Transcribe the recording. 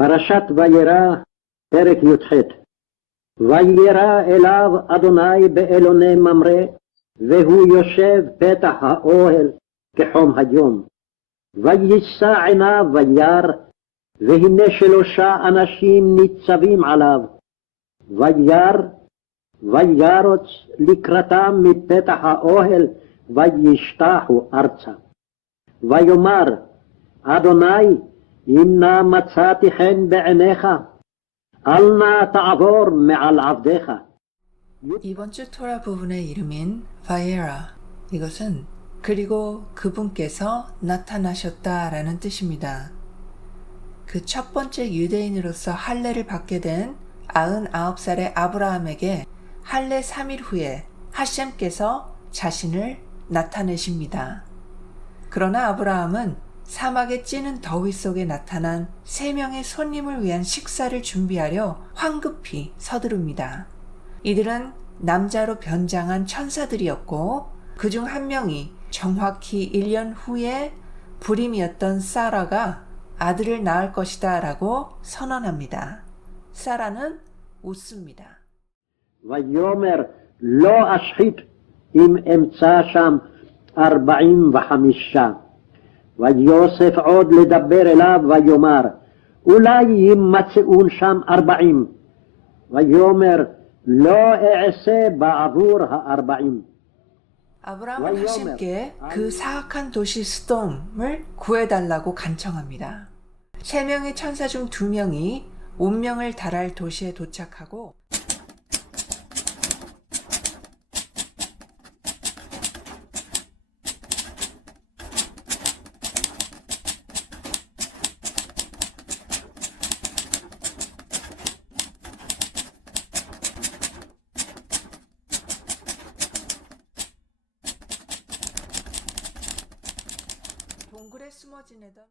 פרשת וירא, פרק י"ח וירא אליו אדוני באלוני ממרא, והוא יושב פתח האוהל כחום היום. ויישא עיניו וירא, והנה שלושה אנשים ניצבים עליו. וירא, וירוץ לקראתם מפתח האוהל, וישתחו ארצה. ויאמר, אדוני, אם נא מצאתי חן בעיניך, אל נא תעבור מעל עבדיך. 이번 주 토라 부분의 이름인 바이에라. 이것은 그리고 그분께서 나타나셨다라는 뜻입니다. 그 첫 번째 유대인으로서 할례를 받게 된 99살의 아브라함에게 할례 3일 후에 하셴께서 자신을 나타내십니다. 그러나 아브라함은 사막에 찌는 더위 속에 나타난 세 명의 손님을 위한 식사를 준비하려 황급히 서두릅니다. 이들은 남자로 변장한 천사들이었고 그 중 한 명이 정확히 1년 후에 불임이었던 사라가 아들을 낳을 것이다 라고 선언합니다. 사라는 웃습니다. ויוסף עוד לדבר אליו ויאמר אולי יימצאון שם ארבעים. ויאמר לא אעשה בעבור הארבעים. 아브라함은 하심께 그 사악한 도시 스돔을 구해달라고 간청합니다. 세 명의 천사 중 두 명이 운명을 달할 도시에 도착하고 동굴에 숨어 지내던